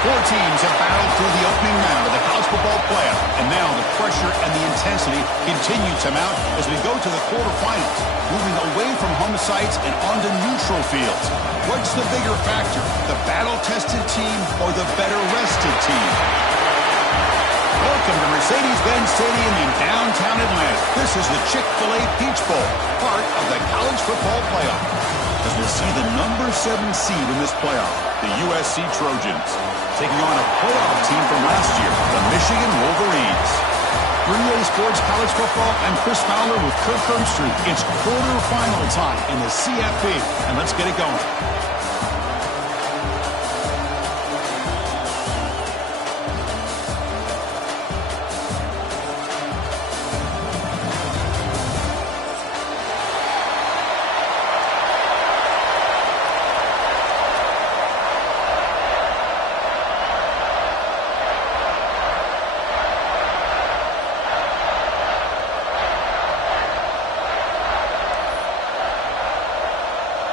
Four teams have battled through the opening round of the college football playoff, and now the pressure and the intensity continue to mount as we go to the quarterfinals, moving away from home sites and onto neutral fields. What's the bigger factor, the battle-tested team or the better-rested team? Welcome to Mercedes-Benz Stadium in downtown Atlanta. This is the Chick-fil-A Peach Bowl, part of the college football playoff. As we'll see the number 7 seed in this playoff, the USC Trojans, taking on a playoff team from last year, the Michigan Wolverines. For EA Sports College Football, I'm Chris Fowler with Kirk Herbstreit. It's quarterfinal time in the CFP, and let's get it going.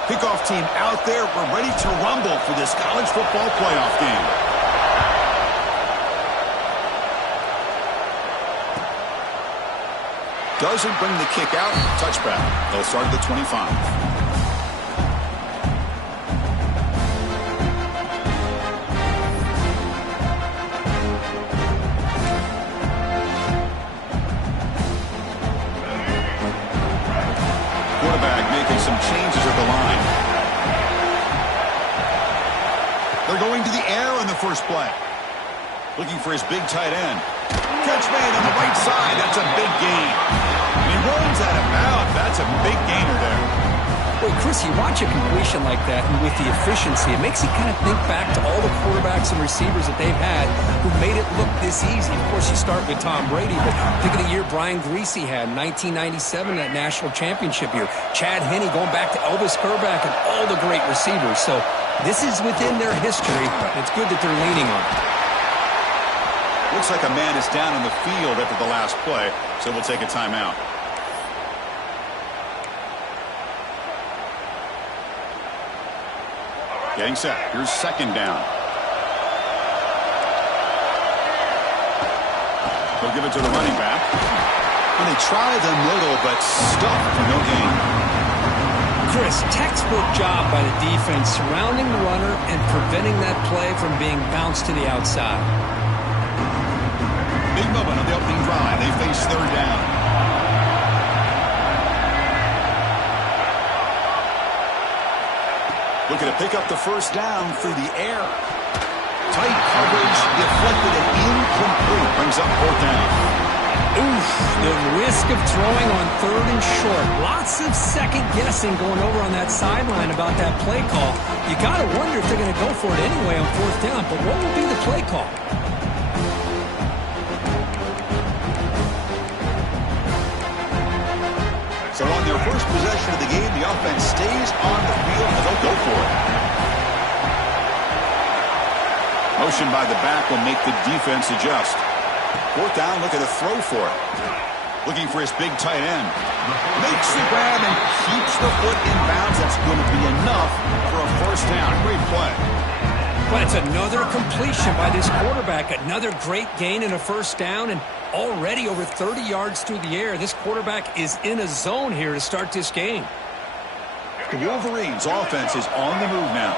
Kickoff team out there. We're ready to rumble for this college football playoff game. Doesn't bring the kick out. Touchback. They'll start at the 25. Some changes at the line. They're going to the air on the first play. Looking for his big tight end. Catch made on the right side. That's a big gain. And he runs out of bounds. That's a big gainer there. Well, Chris, you watch a completion like that, and with the efficiency, it makes you kind of think back to all the quarterbacks and receivers that they've had who made it look this easy. Of course, you start with Tom Brady, but think of the year Brian Griese had in 1997, that national championship year. Chad Henne going back to Elvis Grbac and all the great receivers. So this is within their history. It's good that they're leaning on it. Looks like a man is down on the field after the last play, so we'll take a timeout. Getting set. Here's second down. They'll give it to the running back. And they try the middle, but stuffed for no gain. Chris, textbook job by the defense surrounding the runner and preventing that play from being bounced to the outside. Big moment on the opening drive. They face third down. Looking to pick up the first down through the air. Tight coverage, deflected and incomplete. Brings up fourth down. Oof, the risk of throwing on third and short. Lots of second guessing going over on that sideline about that play call. You got to wonder if they're going to go for it anyway on fourth down, but what will be the play call? So on their first possession of the game, the offense stays on the field and they'll go for it. Motion by the back will make the defense adjust. Fourth down, look at a throw for it. Looking for his big tight end. Makes the grab and keeps the foot in bounds. That's going to be enough for a first down. Great play. But it's another completion by this quarterback. Another great gain in a first down, and already over 30 yards through the air. This quarterback is in a zone here to start this game. The Wolverines' offense is on the move now.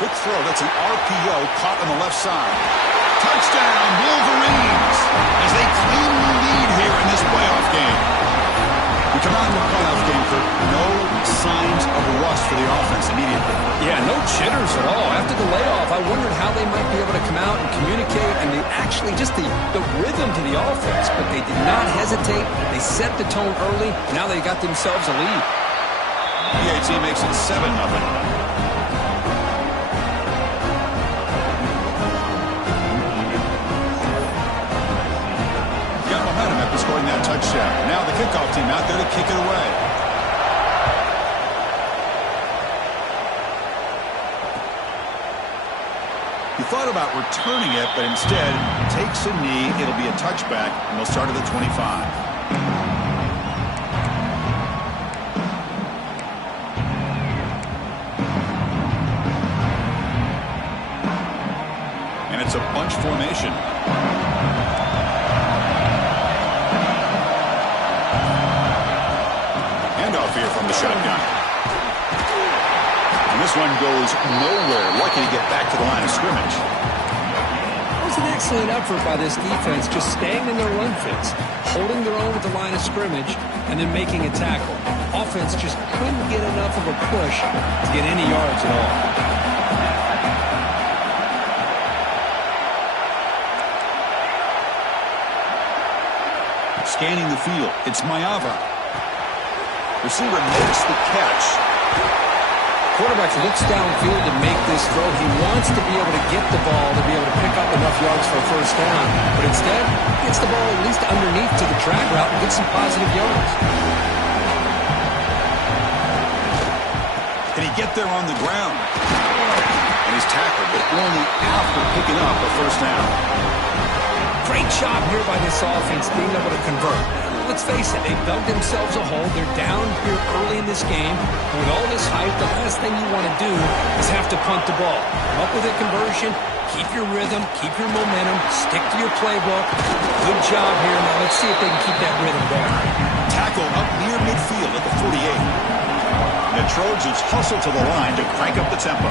Quick throw. That's an RPO caught on the left side. Touchdown, Wolverines, as they claim the lead here in this playoff game. We come out in the playoff game for no signs of rust for the offense immediately. Yeah, no jitters at all. After the layoff, I wondered how they might be able to come out and communicate and actually just the rhythm to the offense. But they did not hesitate. They set the tone early. Now they got themselves a lead. PAT makes it 7-0. Scoring that touchdown. Now the kickoff team out there to kick it away. He thought about returning it, but instead takes a knee. It'll be a touchback, and they'll start at the 25. formation. Handoff here from the shotgun. And this one goes nowhere. Lucky to get back to the line of scrimmage. It was an excellent effort by this defense, just staying in their run fits, holding their own at the line of scrimmage, and then making a tackle. Offense just couldn't get enough of a push to get any yards at all. Scanning the field, it's Mayava. Receiver makes the catch. Quarterback looks downfield to make this throw. He wants to be able to get the ball to be able to pick up enough yards for a first down. But instead, he gets the ball at least underneath to the drag route and gets some positive yards. Can he get there on the ground? And he's tackled, but only after picking up a first down. Great job here by this offense being able to convert. Let's face it, they've dug themselves a hole. They're down here early in this game. And with all this hype, the last thing you want to do is have to punt the ball. Come up with a conversion, keep your rhythm, keep your momentum, stick to your playbook. Good job here. Now let's see if they can keep that rhythm going. Tackle up near midfield at the 48. And the Trojans hustle to the line to crank up the tempo.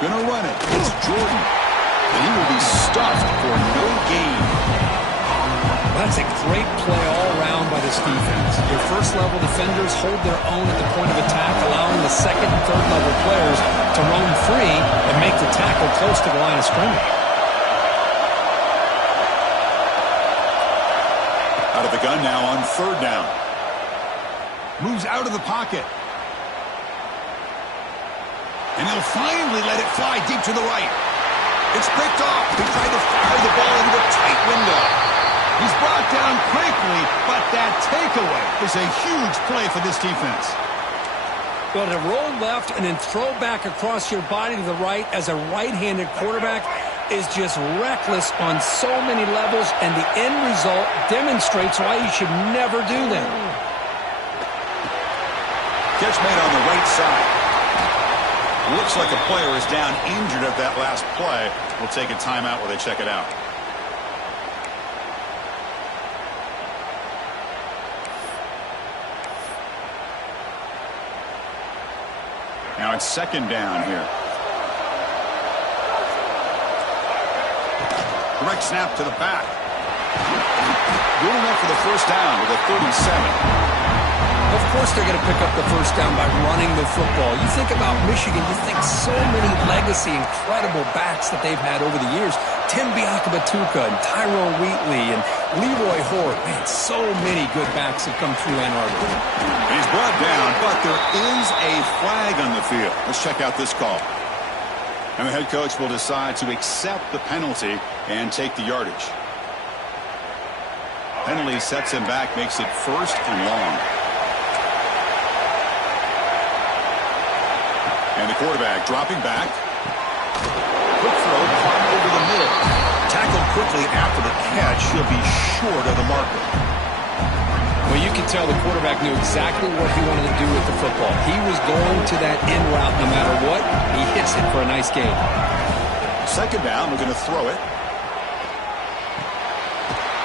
Gonna run it. It's Jordan. And he will be stuffed for no gain. That's a great play all around by this defense. Your first-level defenders hold their own at the point of attack, allowing the second and third-level players to roam free and make the tackle close to the line of scrimmage. Out of the gun now on third down. Moves out of the pocket. And he'll finally let it fly deep to the right. It's picked off. He tried to fire the ball into a tight window. He's brought down quickly, but that takeaway is a huge play for this defense. Well, to roll left and then throw back across your body to the right as a right-handed quarterback is just reckless on so many levels, and the end result demonstrates why you should never do that. Catch made on the right side. Looks like a player is down injured at that last play. We'll take a timeout while they check it out. Now it's second down here. Direct snap to the back. Good enough for the first down with a 37. Of course they're going to pick up the first down by running the football. You think about Michigan, you think so many legacy, incredible backs that they've had over the years. Tim Biakabatuka and Tyrone Wheatley and Leroy Hort. Man, so many good backs have come through Ann Arbor. He's brought down, but there is a flag on the field. Let's check out this call. And the head coach will decide to accept the penalty and take the yardage. Penalty sets him back, makes it first and long. And the quarterback dropping back. Quick throw, caught over the middle. Tackled quickly after the catch. He'll be short of the marker. Well, you can tell the quarterback knew exactly what he wanted to do with the football. He was going to that end route no matter what. He hits it for a nice gain. Second down, we're going to throw it.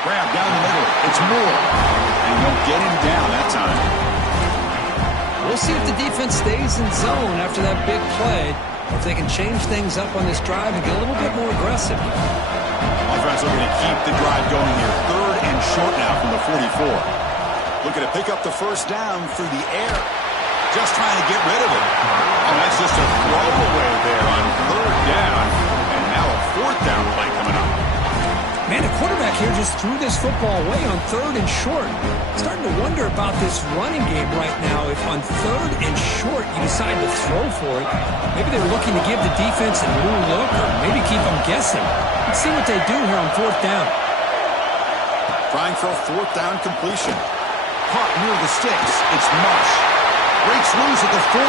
Grab down the middle. It's Moore. And he'll get him down that time. We'll see if the defense stays in zone after that big play, or if they can change things up on this drive and get a little bit more aggressive. Offense looking to keep the drive going here. Third and short now from the 44. Looking to pick up the first down through the air. Just trying to get rid of it. And that's just a throwaway there on third down. And now a fourth down play coming up. Man, the quarterback here just threw this football away on third and short. Starting to wonder about this running game right now. If on third and short you decide to throw for it, maybe they're looking to give the defense a new look or maybe keep them guessing. Let's see what they do here on fourth down. Trying for a fourth down completion. Caught near the sticks. It's Marsh. Breaks loose at the 40.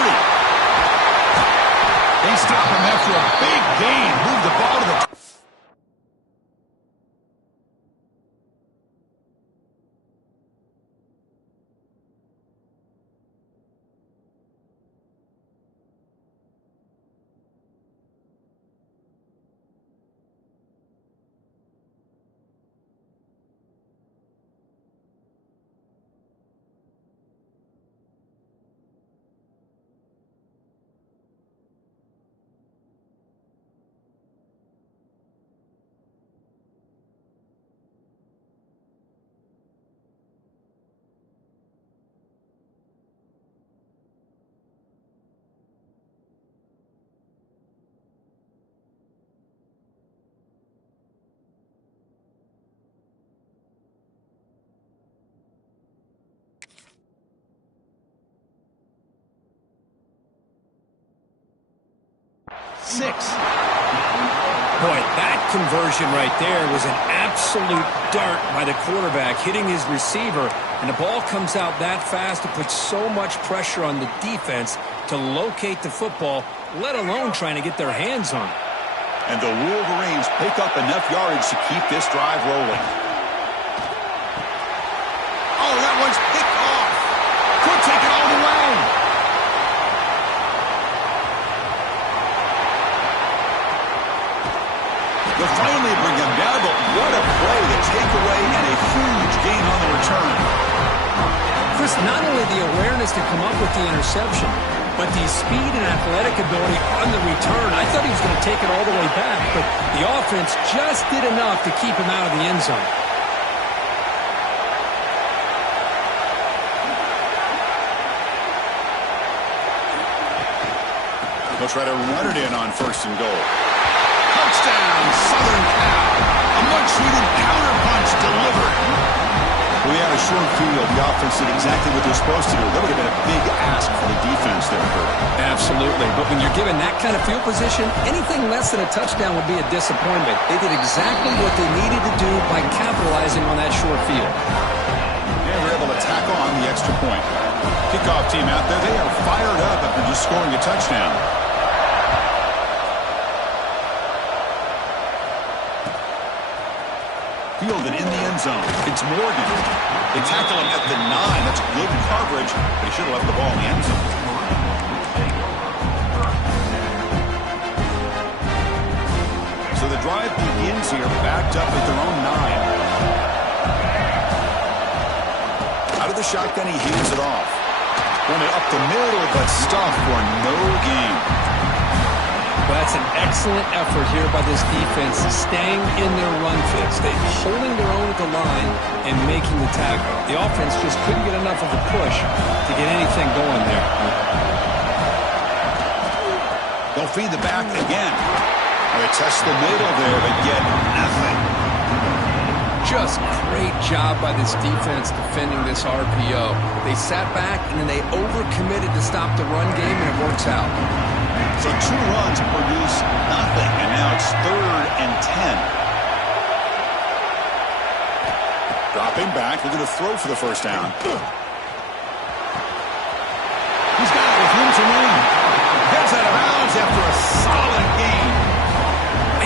They stop him after a big gain. Move the ball to the 6. Boy, that conversion right there was an absolute dart by the quarterback, hitting his receiver, and the ball comes out that fast to put so much pressure on the defense to locate the football, let alone trying to get their hands on it. And the Wolverines pick up enough yardage to keep this drive rolling. Oh, that one's picked off. Could take it all the way. They'll finally bring him down, but what a play, the takeaway, and a huge gain on the return. Chris, not only the awareness to come up with the interception, but the speed and athletic ability on the return. I thought he was going to take it all the way back, but the offense just did enough to keep him out of the end zone. They'll try to run it in on 1st and goal. Touchdown, Southern Cal. A much-needed counterpunch delivered. We had a short field. The offense did exactly what they're supposed to do. That would have been a big ask for the defense there, Kurt. Absolutely. But when you're given that kind of field position, anything less than a touchdown would be a disappointment. They did exactly what they needed to do by capitalizing on that short field. And they're able to tack on the extra point. Kickoff team out there, they are fired up after just scoring a touchdown. Fielded in the end zone. It's Morgan. They tackle him at the 9. That's good coverage, but he should have left the ball in the end zone. So the drive begins here, backed up at their own 9. Out of the shotgun, he hands it off. Running up the middle, but stuffed for no gain. Well, that's an excellent effort here by this defense, staying in their run fits. They're holding their own at the line and making the tackle. The offense just couldn't get enough of a push to get anything going there. They'll feed the back again. They test the middle there, but get nothing. Just great job by this defense defending this RPO. They sat back, and then they overcommitted to stop the run game, and it works out. So 2 runs produce nothing, and now it's 3rd and 10. Dropping back, looking to throw for the first down. He's got it with room to run. Gets out of bounds after a solid gain.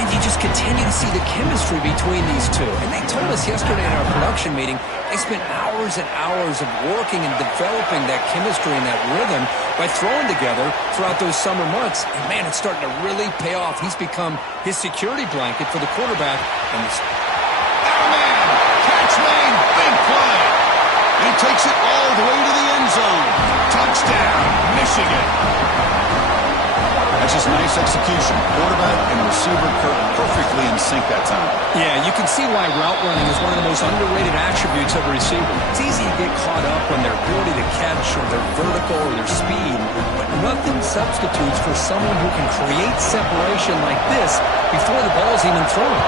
And you just continue to see the chemistry between these two. And they told us yesterday in our production meeting, they spent hours and hours of working and developing that chemistry and that rhythm by throwing together throughout those summer months. And, man, it's starting to really pay off. He's become his security blanket for the quarterback. And man, catch made, big play. He takes it all the way to the end zone. Touchdown, Michigan. That's just nice execution. Quarterback and receiver perfectly in sync that time. Yeah, you can see why route running is one of the most underrated attributes of a receiver. It's easy to get caught up on their ability to catch or their vertical or their speed, but nothing substitutes for someone who can create separation like this before the ball's even thrown.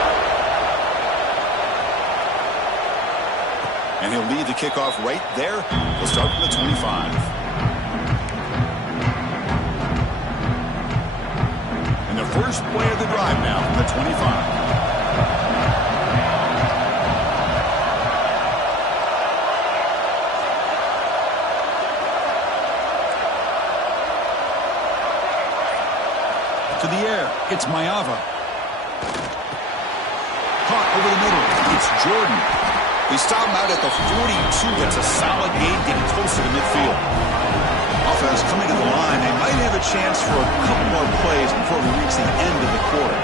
And he'll lead the kickoff right there. He'll start from the 25. And the first play of the drive now from the 25. To the air, it's Mayava. Caught over the middle, it's Jordan. They stop him out at the 42. That's a solid gain, getting closer to midfield. Offense coming to the line. They might have a chance for a couple more plays before we reach the end of the quarter.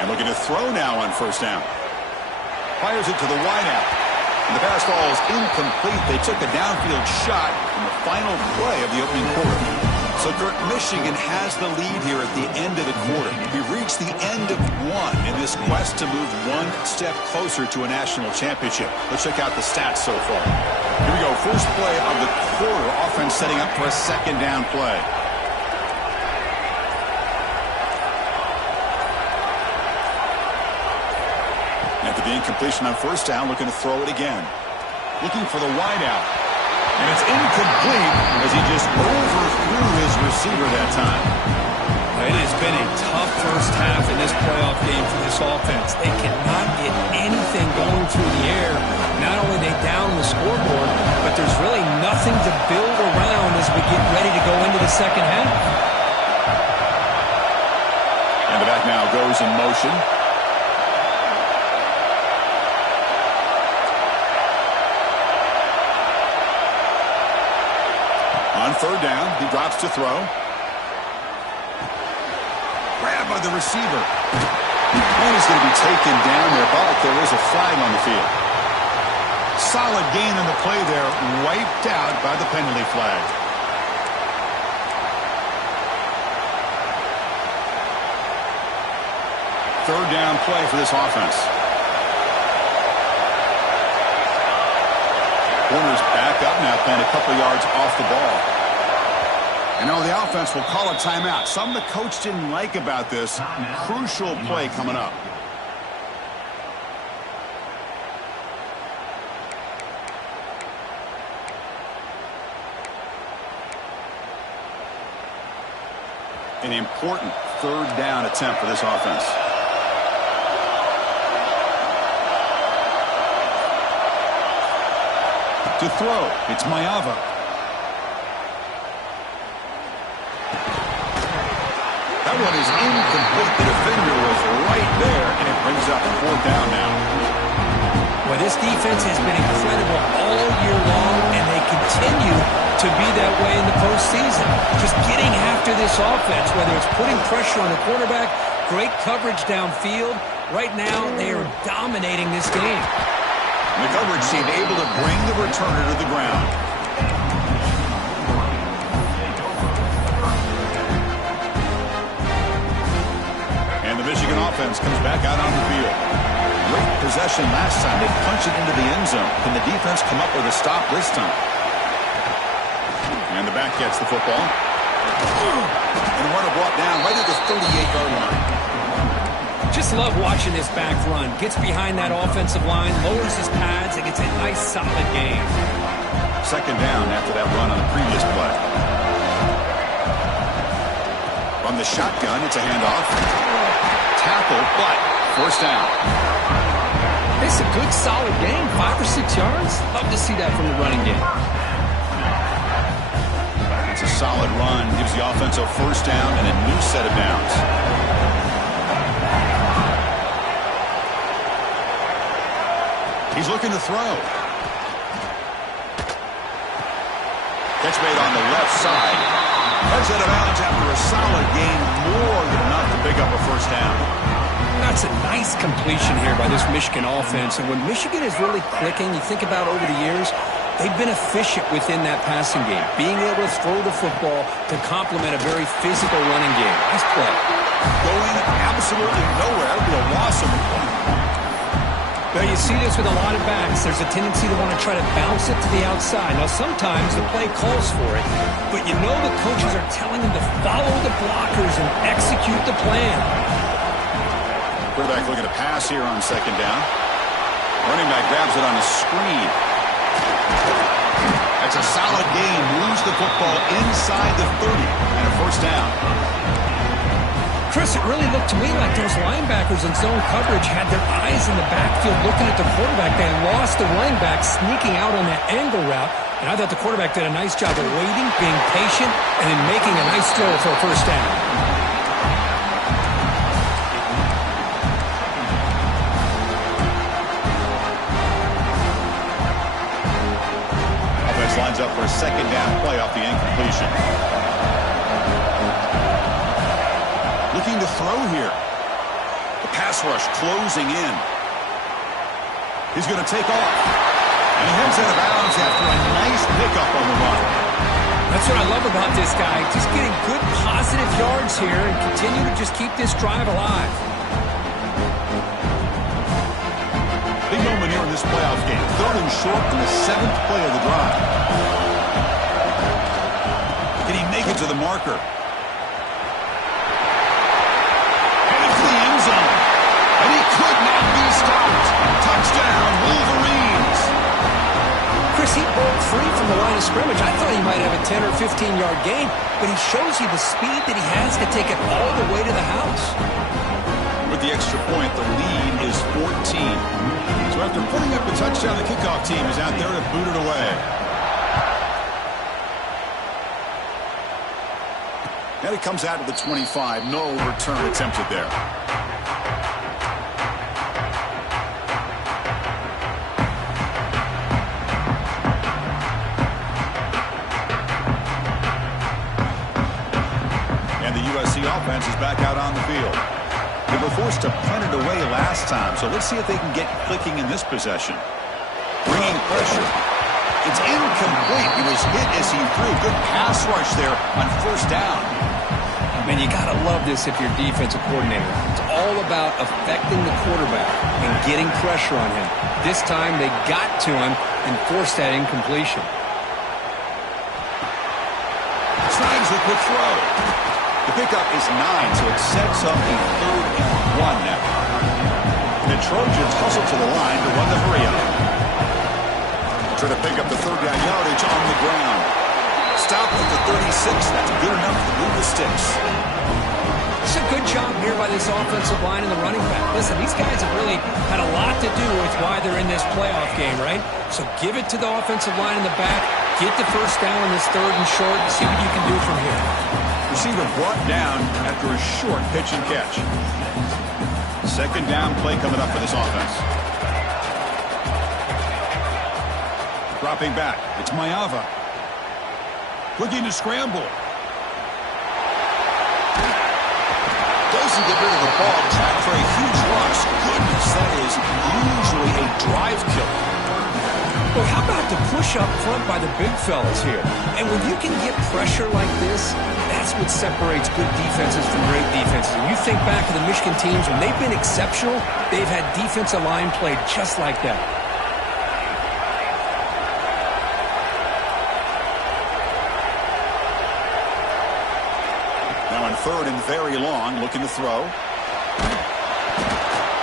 And looking to throw now on first down. Fires it to the wideout. And the pass ball is incomplete. They took a downfield shot in the final play of the opening quarter. So, Kurt, Michigan has the lead here at the end of the quarter. We've reached the end of one in this quest to move one step closer to a national championship. Let's check out the stats so far. Here we go. First play of the quarter. Offense setting up for a second down play. After the incompletion on first down, looking to throw it again. Looking for the wideout. And it's incomplete as he just overthrew his receiver that time. It has been a tough first half in this playoff game for this offense. They cannot get anything going through the air. Not only are they down the scoreboard, but there's really nothing to build around as we get ready to go into the second half. And the back now goes in motion. On third down, he drops to throw. Grabbed by the receiver. And he's going to be taken down there, but there is a flag on the field. Solid gain on the play there, wiped out by the penalty flag. Third down play for this offense. Corner's back up now, playing a couple yards off the ball. And now the offense will call a timeout. Something the coach didn't like about this. Crucial play coming up. An important third down attempt for this offense. To throw, it's Mayava. That one is incomplete. The defender was right there, and it brings up fourth down now. Well, this defense has been incredible all year long, and they continue to be that way in the postseason. Just getting after this offense, whether it's putting pressure on the quarterback, great coverage downfield. Right now, they are dominating this game. The coverage team able to bring the returner to the ground. And the Michigan offense comes back out on the field. Great possession last time. They punch it into the end zone. Can the defense come up with a stop this time? And the back gets the football. And the runner brought down right at the 38-yard line. Just love watching this back run. Gets behind that offensive line, lowers his pads, and gets a nice, solid gain. Second down after that run on the previous play. From the shotgun, it's a handoff. Tackle, but first down. It's a good, solid game, 5 or 6 yards. Love to see that from the running game. It's a solid run. Gives the offense a first down and a new set of downs. He's looking to throw. Catch made on the left side. Heads out of bounds after a solid gain, more than enough to pick up a first down. That's a nice completion here by this Michigan offense. And when Michigan is really clicking, you think about over the years, they've been efficient within that passing game, being able to throw the football to complement a very physical running game. Nice play. Going absolutely nowhere with a loss of a point. Well, you see this with a lot of backs. There's a tendency to want to try to bounce it to the outside. Now, sometimes the play calls for it, but you know the coaches are telling them to follow the blockers and execute the plan. Quarterback looking to pass here on second down. Running back grabs it on a screen. That's a solid gain. Moves the football inside the 30 and a first down. Chris, it really looked to me like those linebackers in zone coverage had their eyes in the backfield looking at the quarterback. They lost the running back sneaking out on that angle route. And I thought the quarterback did a nice job of waiting, being patient, and then making a nice throw for a first down. Offense lines up for a second down play off the incompletion. Looking to throw here. The pass rush closing in. He's going to take off. And he heads out of bounds after a nice pickup on the run. That's what I love about this guy. Just getting good positive yards here and continue to just keep this drive alive. Big moment here in this playoff game. Third and short in the 7th play of the drive. Can he make it to the marker? And he could not be stopped. Touchdown, Wolverines. Chris, he broke free from the line of scrimmage. I thought he might have a 10 or 15-yard gain, but he shows you the speed that he has to take it all the way to the house. With the extra point, the lead is 14. So after putting up a touchdown, the kickoff team is out there to boot it away. And it comes out to the 25. No return attempted there. And the USC offense is back out on the field. They were forced to punt it away last time, so let's see if they can get clicking in this possession. Bringing pressure. It's incomplete. He was hit as he threw. Good pass rush there on first down. Man, you got to love this if you're defensive coordinator. It's all about affecting the quarterback and getting pressure on him. This time they got to him and forced that incompletion. Tries the quick throw. The pickup is 9, so it sets up a 3rd and 1 now. The Trojans hustle to the line to run the hurry up. Try to pick up the 3rd down yardage on the ground. Stop at the 36. That's good enough to move the sticks. It's a good job here by this offensive line and the running back. Listen, these guys have really had a lot to do with why they're in this playoff game, right? So give it to the offensive line in the back. Get the first down on this 3rd and short and see what you can do from here. Receiver brought down after a short pitch and catch. 2nd down play coming up for this offense. Dropping back. It's Mayava. Looking to scramble. Doesn't get rid of the ball. Track for a huge loss. Goodness, that is usually a drive killer. Well, how about the push up front by the big fellas here? And when you can get pressure like this, that's what separates good defenses from great defenses. And you think back to the Michigan teams, when they've been exceptional, they've had defensive line played just like that. Now on 3rd and very long, looking to throw.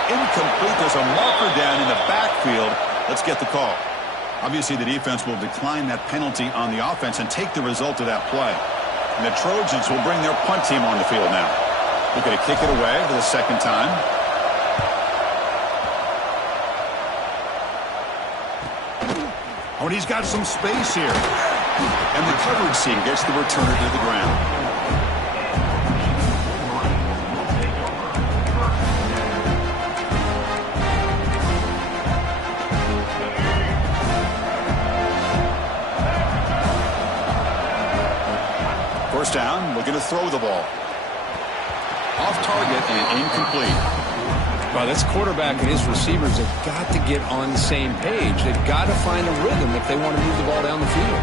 Incomplete. There's a marker down in the backfield. Let's get the call. Obviously, the defense will decline that penalty on the offense and take the result of that play. And the Trojans will bring their punt team on the field now. Looking to kick it away for the 2nd time. Oh, and he's got some space here. And the coverage team gets the returner to the ground. First down, looking to throw the ball. Off target and incomplete. Well, this quarterback and his receivers have got to get on the same page. They've got to find a rhythm if they want to move the ball down the field.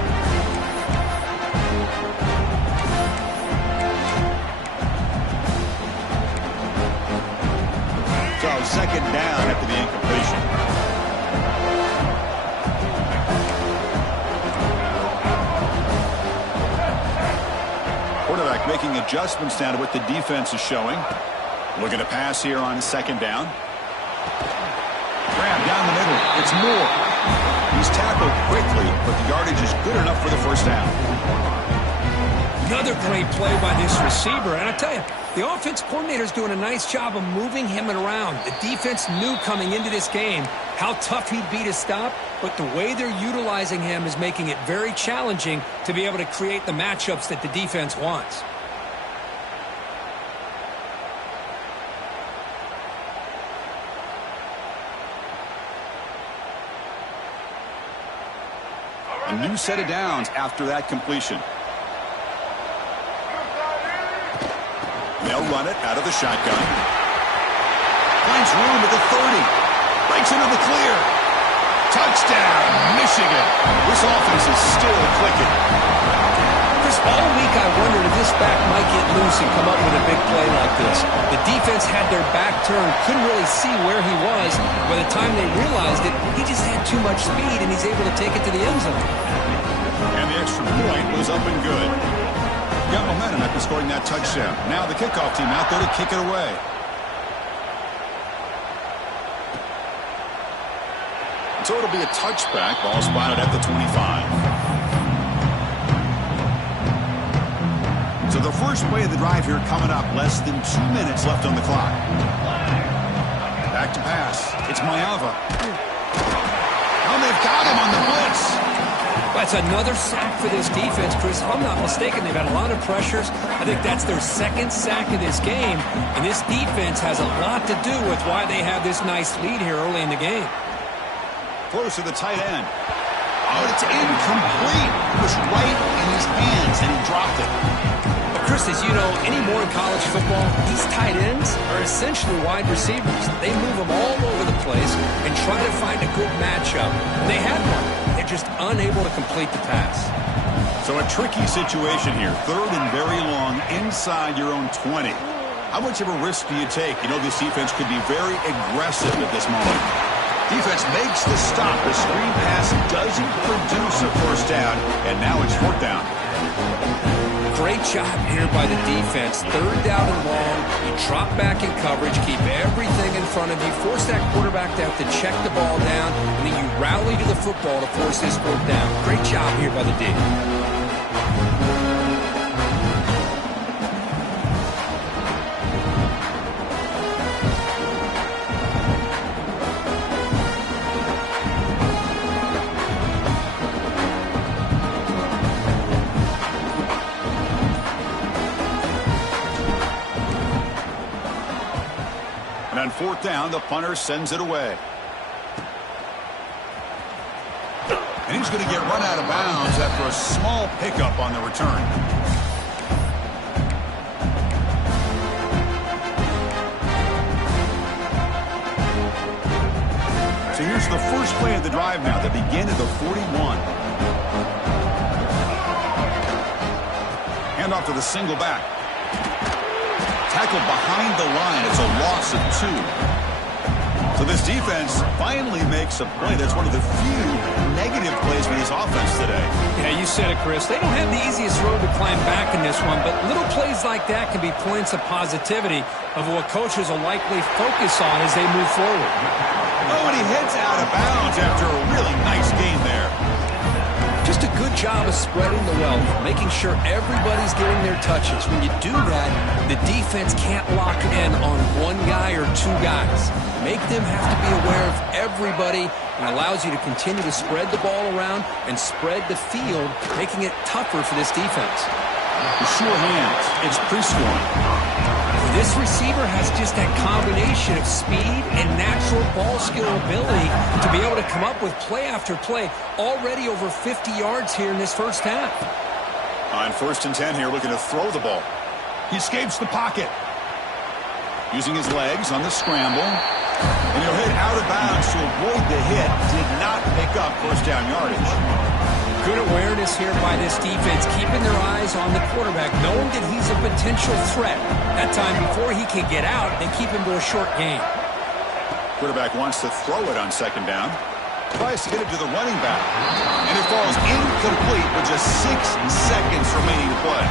So 2nd down after the incompletion. Quarterback making adjustments now to what the defense is showing. Looking to pass here on 2nd down. Grab down the middle. It's Moore. He's tackled quickly, but the yardage is good enough for the 1st down. Another great play by this receiver. And I tell you, the offense coordinator is doing a nice job of moving him around. The defense knew coming into this game how tough he'd be to stop, but the way they're utilizing him is making it very challenging to be able to create the matchups that the defense wants. A new set of downs after that completion. They'll run it out of the shotgun. Finds room at the 30. Breaks into the clear. Touchdown, Michigan. This offense is still clicking. Chris, all week I wondered if this back might get loose and come up with a big play like this. The defense had their back turned, couldn't really see where he was. By the time they realized it, he just had too much speed, and he's able to take it to the end zone. And the extra point was up and good. Got momentum after scoring that touchdown. Now the kickoff team out there to kick it away. So it'll be a touchback. Ball spotted at the 25. So the first play of the drive here coming up. Less than 2 minutes left on the clock. Back to pass. It's Maiava. Oh, they've got him on the blitz. That's another sack for this defense, Chris. If I'm not mistaken, they've had a lot of pressures. I think that's their second sack of this game. And this defense has a lot to do with why they have this nice lead here early in the game. Close to the tight end. Oh, it's incomplete. It was right in his hands, and he dropped it. Chris, as you know, anymore in college football, these tight ends are essentially wide receivers. They move them all over the place and try to find a good matchup. And they had one. They're just unable to complete the pass. So a tricky situation here. Third and very long inside your own 20. How much of a risk do you take? You know this defense could be very aggressive at this moment. Defense makes the stop. The screen pass doesn't produce a first down, and now it's fourth down. Great job here by the defense. Third down and long. You drop back in coverage, keep everything in front of you, force that quarterback to have to check the ball down, and then you rally to the football to force this fourth down. Great job here by the D. On fourth down, the punter sends it away. And he's going to get run out of bounds after a small pickup on the return. So here's the first play of the drive now. They begin at the 41. Hand off to the single back. Tackled behind the line. It's a loss of 2. So this defense finally makes a play. That's one of the few negative plays for this offense today. Yeah, you said it, Chris. They don't have the easiest road to climb back in this one, but little plays like that can be points of positivity of what coaches will likely focus on as they move forward. Oh, and he heads out of bounds after a really nice game there. Just a good job of spreading the wealth, making sure everybody's getting their touches. When you do that, the defense can't lock in on one guy or two guys. Make them have to be aware of everybody, and allows you to continue to spread the ball around and spread the field, making it tougher for this defense. The sure hands. It's pre-scoring. This receiver has just that combination of speed and natural ball skill ability to be able to come up with play after play. Already over 50 yards here in this first half. On 1st and 10 here, looking to throw the ball. He escapes the pocket. Using his legs on the scramble. And he'll hit out of bounds to avoid the hit. Did not pick up first down yardage. Good awareness here by this defense, keeping their eyes on the quarterback, knowing that he's a potential threat. That time before he can get out, they keep him to a short gain. Quarterback wants to throw it on 2nd down. Tries to get it to the running back. And it falls incomplete with just 6 seconds remaining to play.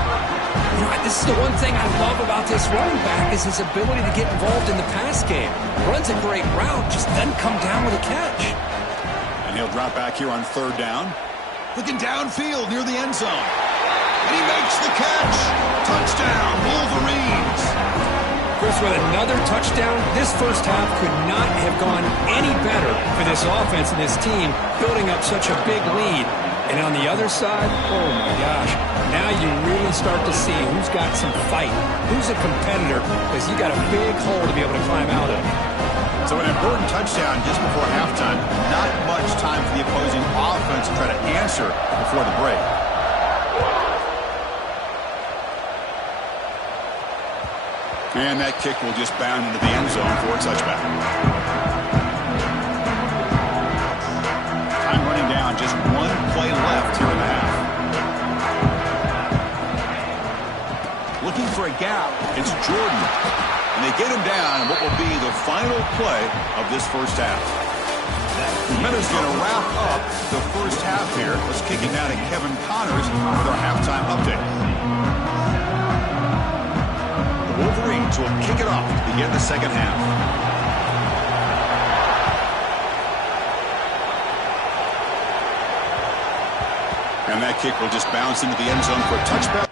You know, this is the one thing I love about this running back is his ability to get involved in the pass game. Runs a great route, just doesn't come down with a catch. And he'll drop back here on 3rd down. Looking downfield near the end zone. And he makes the catch. Touchdown, Wolverines. Chris, with another touchdown, this first half could not have gone any better for this offense and this team, building up such a big lead. And on the other side, oh my gosh, now you really start to see who's got some fight, who's a competitor, because you got a big hole to be able to climb out of. So an important touchdown just before halftime. Not much time for the opposing offense to try to answer before the break. And that kick will just bound into the end zone for a touchback. Time running down, just 1 play left here in the half. Looking for a gap, it's Jordan. And they get him down in what will be the final play of this first half. Minutes going to wrap up the first half here. Let's kick it down to Kevin Connors with our halftime update. The Wolverines will kick it off to begin the second half. And that kick will just bounce into the end zone for a touchback